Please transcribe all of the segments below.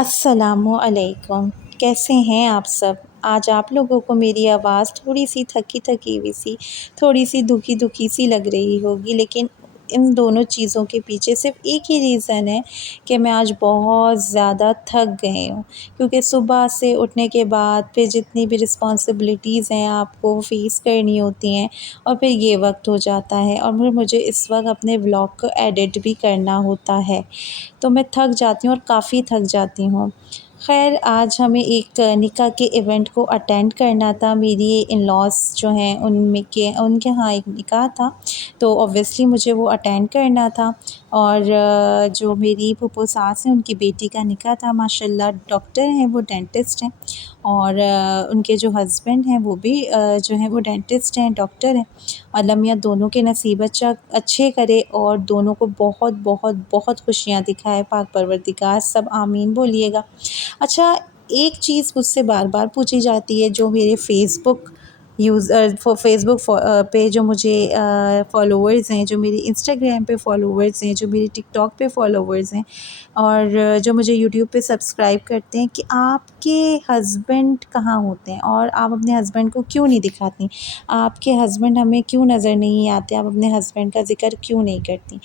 अस्सलामुअलैकुम। कैसे हैं आप सब? आज आप लोगों को मेरी आवाज़ थोड़ी-सी थकी-थकी हुई सी, थोड़ी-सी दुखी-दुखी सी लग रही होगी, लेकिन इन दोनों चीज़ों के पीछे सिर्फ़ एक ही रीज़न है कि मैं आज बहुत ज़्यादा थक गई हूँ। क्योंकि सुबह से उठने के बाद फिर जितनी भी रिस्पॉन्सिबिलिटीज़ हैं आपको फ़ेस करनी होती हैं और फिर ये वक्त हो जाता है और फिर मुझे इस वक्त अपने व्लॉग को एडिट भी करना होता है। तो मैं थक जाती हूँ और काफ़ी थक जाती हूँ। ख़ैर आज हमें एक निकाह के इवेंट को अटेंड करना था। मेरी इन-लॉज़ जो हैं उनके यहाँ एक निकाह था, तो ऑब्वियसली मुझे वो अटेंड करना था। और जो मेरी फूफो सास हैं उनकी बेटी का निकाह था। माशाल्लाह डॉक्टर हैं, वो डेंटिस्ट हैं और उनके जो हस्बैंड हैं वो भी जो हैं वो डेंटिस्ट हैं, डॉक्टर हैं। अल्लाह मियाँ दोनों के नसीब अच्छे करे और दोनों को बहुत बहुत बहुत खुशियाँ दिखाए पाक परवरदिगार, सब आमीन बोलिएगा। अच्छा, एक चीज़ मुझसे बार-बार पूछी जाती है, जो मेरे फ़ेसबुक पे जो मुझे फ़ॉलोवर्स हैं, जो मेरे इंस्टाग्राम पे फ़ॉलोवर्स हैं, जो मेरे टिकटॉक पे फ़ॉलोवर्स हैं और जो मुझे यूट्यूब पे सब्सक्राइब करते हैं कि आपके हस्बैंड कहाँ होते हैं और आप अपने हस्बैंड को क्यों नहीं दिखाती? आपके हस्बैंड हमें क्यों नज़र नहीं आते? आप अपने हस्बैंड का ज़िक्र क्यों नहीं करती?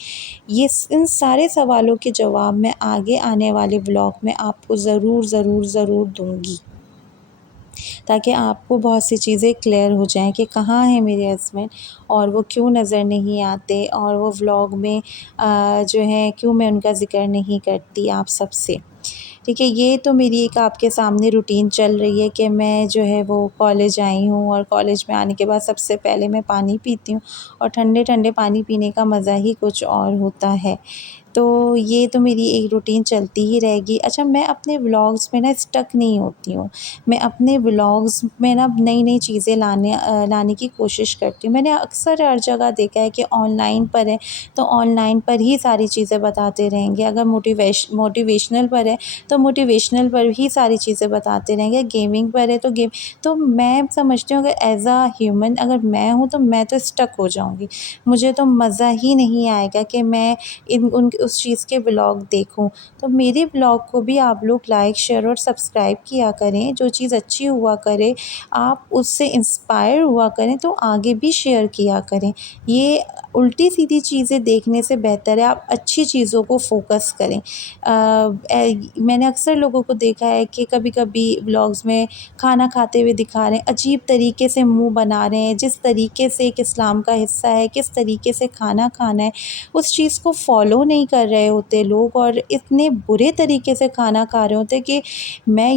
इन सारे सवालों के जवाब मैं आगे आने वाले व्लॉग में आपको ज़रूर दूँगी, ताकि आपको बहुत सी चीज़ें क्लियर हो जाएँ कि कहाँ हैं मेरे हस्बैंड और वो क्यों नज़र नहीं आते और वो व्लॉग में जो है क्यों मैं उनका ज़िक्र नहीं करती आप सबसे। ठीक है, ये तो मेरी एक आपके सामने रूटीन चल रही है कि मैं जो है वो कॉलेज आई हूँ और कॉलेज में आने के बाद सबसे पहले मैं पानी पीती हूँ और ठंडे-ठंडे पानी पीने का मज़ा ही कुछ और होता है। तो ये तो मेरी एक रूटीन चलती ही रहेगी। अच्छा, मैं अपने व्लॉग्स में ना स्टक नहीं होती हूँ। मैं अपने व्लॉग्स में ना नई-नई चीज़ें लाने की कोशिश करती हूँ। मैंने अक्सर हर जगह देखा है कि ऑनलाइन पर है, तो ऑनलाइन पर ही सारी चीज़ें बताते रहेंगे। अगर मोटिवेशनल पर है, तो मोटिवेशनल पर ही सारी चीज़ें बताते रहेंगे। गेमिंग पर है, तो मैं समझती हूँ अगर एज़ अ ह्यूमन अगर मैं हूँ, तो मैं तो स्टक हो जाऊँगी। मुझे तो मज़ा ही नहीं आएगा कि मैं इन उन उस चीज़ के व्लॉग देखूँ। तो मेरे व्लॉग को भी आप लोग लाइक, शेयर और सब्सक्राइब किया करें। जो चीज़ अच्छी हुआ करे, आप उससे इंस्पायर हुआ करें, तो आगे भी शेयर किया करें। ये उल्टी-सीधी चीज़ें देखने से बेहतर है आप अच्छी चीज़ों को फ़ोकस करें। मैंने अक्सर लोगों को देखा है कि कभी-कभी व्लॉग्स में खाना खाते हुए दिखा रहे हैं, अजीब तरीके से मुँह बना रहे हैं, जिस तरीके से एक इस्लाम का हिस्सा है, किस तरीके से खाना खाना है, उस चीज़ को फ़ॉलो नहीं कर रहे होते लोग और इतने बुरे तरीके से खाना खा रहे होते हैं कि मैं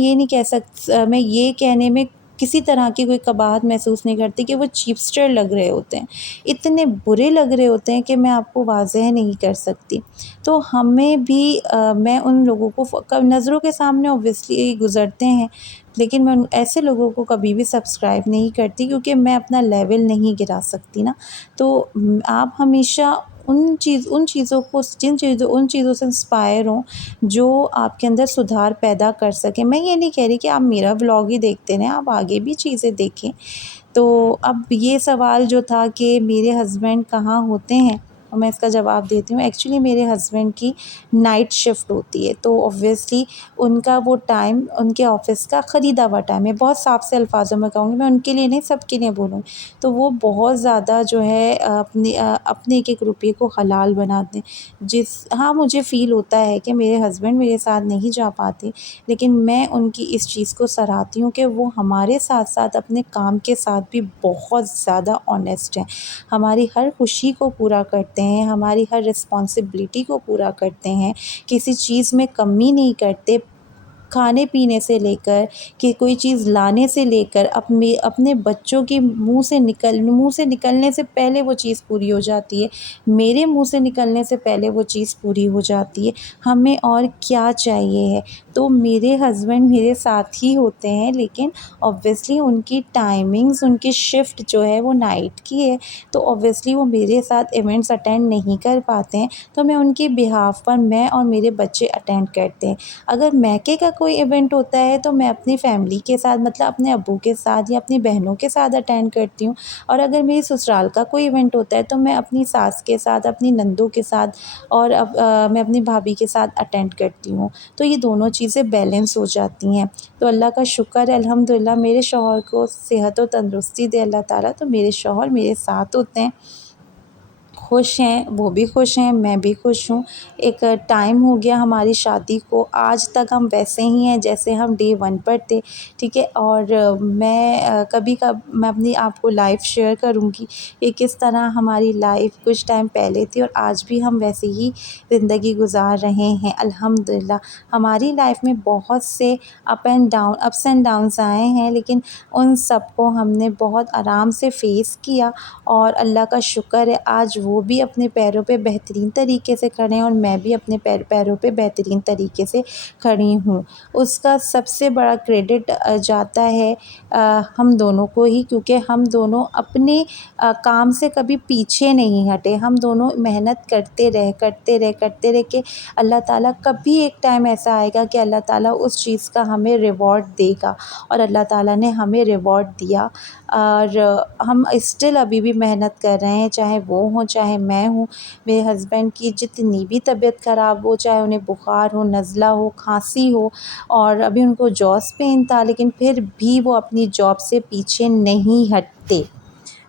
ये कहने में किसी तरह की कोई कबाहत महसूस नहीं करती कि वो चीपस्टर लग रहे होते हैं। इतने बुरे लग रहे होते हैं कि मैं आपको वाज़ह नहीं कर सकती। तो हमें भी मैं उन लोगों को नज़रों के सामने ऑब्वियसली गुज़रते हैं, लेकिन मैं उन ऐसे लोगों को कभी भी सब्सक्राइब नहीं करती क्योंकि मैं अपना लेवल नहीं गिरा सकती ना। तो आप हमेशा उन चीज़ों से इंस्पायर हों जो आपके अंदर सुधार पैदा कर सकें। मैं ये नहीं कह रही कि आप मेरा व्लॉग ही देखते रहें, आप आगे भी चीज़ें देखें। तो अब ये सवाल जो था कि मेरे हस्बैंड कहाँ होते हैं, और मैं इसका जवाब देती हूँ। एक्चुअली मेरे हस्बैंड की नाइट शिफ्ट होती है, तो ऑब्वियसली उनका वो टाइम उनके ऑफ़िस का ख़रीदा हुआ टाइम है। बहुत साफ़ से अल्फ़ाज़ों में कहूँगी, मैं उनके लिए नहीं सबके लिए बोलूँगी। तो वो बहुत ज़्यादा जो है अपने एक-एक रुपये को हलाल बनाते हैं। हाँ, मुझे फ़ील होता है कि मेरे हस्बैंड मेरे साथ नहीं जा पाते, लेकिन मैं उनकी इस चीज़ को सराहती हूँ कि वो हमारे साथ-साथ अपने काम के साथ भी बहुत ज़्यादा ऑनेस्ट हैं। हमारी हर खुशी को पूरा करते हैं, हमारी हर रिस्पॉन्सिबिलिटी को पूरा करते हैं, किसी चीज़ में कमी नहीं करते। खाने-पीने से लेकर कि कोई चीज़ लाने से लेकर अपने बच्चों के मुँह से निकलने से पहले वो चीज़ पूरी हो जाती है। मेरे मुँह से निकलने से पहले वो चीज़ पूरी हो जाती है। हमें और क्या चाहिए है? तो मेरे हस्बैंड मेरे साथ ही होते हैं, लेकिन ऑब्वियसली उनकी टाइमिंग्स, उनकी शिफ्ट जो है वो नाइट की है, तो ऑब्वियसली वो मेरे साथ इवेंट्स अटेंड नहीं कर पाते हैं, तो मैं उनके बिहाफ़ पर मैं और मेरे बच्चे अटेंड करते हैं। अगर मैके का कोई इवेंट होता है तो मैं अपनी फ़ैमिली के साथ मतलब अपने अब्बू के साथ या अपनी बहनों के साथ अटेंड करती हूँ। और अगर मेरी ससुराल का कोई इवेंट होता है तो मैं अपनी सास के साथ, अपनी नंदों के साथ और मैं अपनी भाभी के साथ अटेंड करती हूँ। तो ये दोनों चीज़ें बैलेंस हो जाती हैं। तो अल्लाह का शुक्र है अल्हम्दुलिल्लाह, मेरे शौहर को सेहत और तंदुरुस्ती दे अल्लाह ताला, तो मेरे शौहर मेरे साथ होते हैं, खुश हैं, वो भी खुश हैं, मैं भी खुश हूँ। एक टाइम हो गया हमारी शादी को, आज तक हम वैसे ही हैं जैसे हम डे 1 पर थे, ठीक है? और मैं अपनी आपको लाइफ़ शेयर करूँगी कि किस तरह हमारी लाइफ़ कुछ टाइम पहले थी और आज भी हम वैसे ही ज़िंदगी गुज़ार रहे हैं अल्हम्दुलिल्लाह। हमारी लाइफ़ में बहुत से अप्स एंड डाउन्स आए हैं, लेकिन उन सबको हमने बहुत आराम से फ़ेस किया और अल्लाह का शुक्र है आज वो भी अपने पैरों पे बेहतरीन तरीके से खड़े हैं और मैं भी अपने पैरों पे बेहतरीन तरीके से खड़ी हूँ। उसका सबसे बड़ा क्रेडिट जाता है हम दोनों को ही, क्योंकि हम दोनों अपने काम से कभी पीछे नहीं हटे। हम दोनों मेहनत करते रहे के अल्लाह ताला कभी एक टाइम ऐसा आएगा कि अल्लाह ताला उस चीज़ का हमें रिवॉर्ड देगा, और अल्लाह ताला ने हमें रिवॉर्ड दिया। और हम स्टिल अभी भी मेहनत कर रहे हैं, चाहे वो हों चाहे मैं हूँ। मेरे हस्बैंड की जितनी भी तबीयत ख़राब हो, चाहे उन्हें बुखार हो, नज़ला हो, खांसी हो, और अभी उनको जॉस पेन था, लेकिन फिर भी वो अपनी जॉब से पीछे नहीं हटते।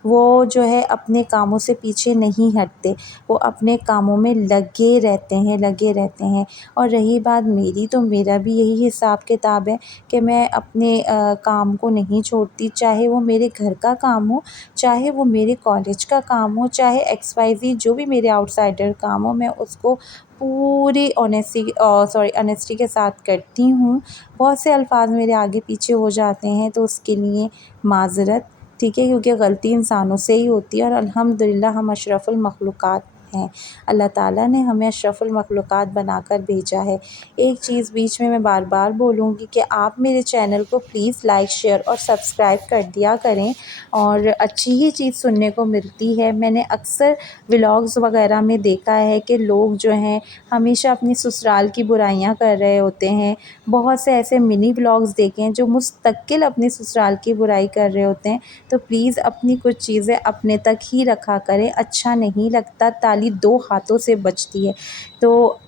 वो जो है अपने कामों से पीछे नहीं हटते, वो अपने कामों में लगे रहते हैं। और रही बात मेरी, तो मेरा भी यही हिसाब किताब है कि मैं अपने काम को नहीं छोड़ती, चाहे वो मेरे घर का काम हो, चाहे वो मेरे कॉलेज का काम हो, चाहे XYZ जो भी मेरे आउटसाइडर काम हो, मैं उसको पूरी ऑनेस्टी के साथ करती हूँ। बहुत से अल्फ़ाज़ मेरे आगे पीछे हो जाते हैं तो उसके लिए माज़रत, ठीक है? क्योंकि गलती इंसानों से ही होती है और अल्हम्दुलिल्लाह हम अशरफुल मखलूक़ात हैं। अल्लाह ताला ने हमें अशरफुल मखलूक़ात बनाकर भेजा है। एक चीज़ बीच में मैं बार-बार बोलूँगी कि आप मेरे चैनल को प्लीज़ लाइक, शेयर और सब्सक्राइब कर दिया करें, और अच्छी ही चीज़ सुनने को मिलती है। मैंने अक्सर व्लॉग्स वग़ैरह में देखा है कि लोग जो हैं हमेशा अपनी ससुराल की बुराइयाँ कर रहे होते हैं। बहुत से ऐसे मिनी व्लॉग्स देखे हैं जो मुस्तकिल अपनी ससुराल की बुराई कर रहे होते हैं। तो प्लीज़ अपनी कुछ चीज़ें अपने तक ही रखा करें, अच्छा नहीं लगता, ताली 2 हाथों से बजती है। तो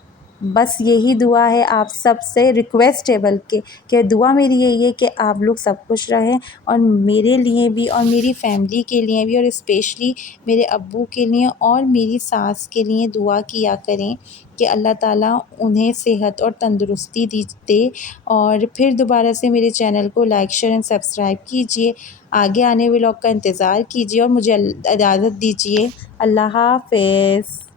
बस यही दुआ है आप सब से, रिक्वेस्ट है बल्कि, कि दुआ मेरी यही है कि आप लोग सब खुश रहें, और मेरे लिए भी और मेरी फ़ैमिली के लिए भी, और स्पेशली मेरे अब्बू के लिए और मेरी सास के लिए दुआ किया करें कि अल्लाह ताला उन्हें सेहत और तंदुरुस्ती दे। और फिर दोबारा से मेरे चैनल को लाइक, शेयर एंड सब्सक्राइब कीजिए। आगे आने व्लॉग का इंतज़ार कीजिए और मुझे इजाज़त दीजिए। अल्लाह हाफ़िज़।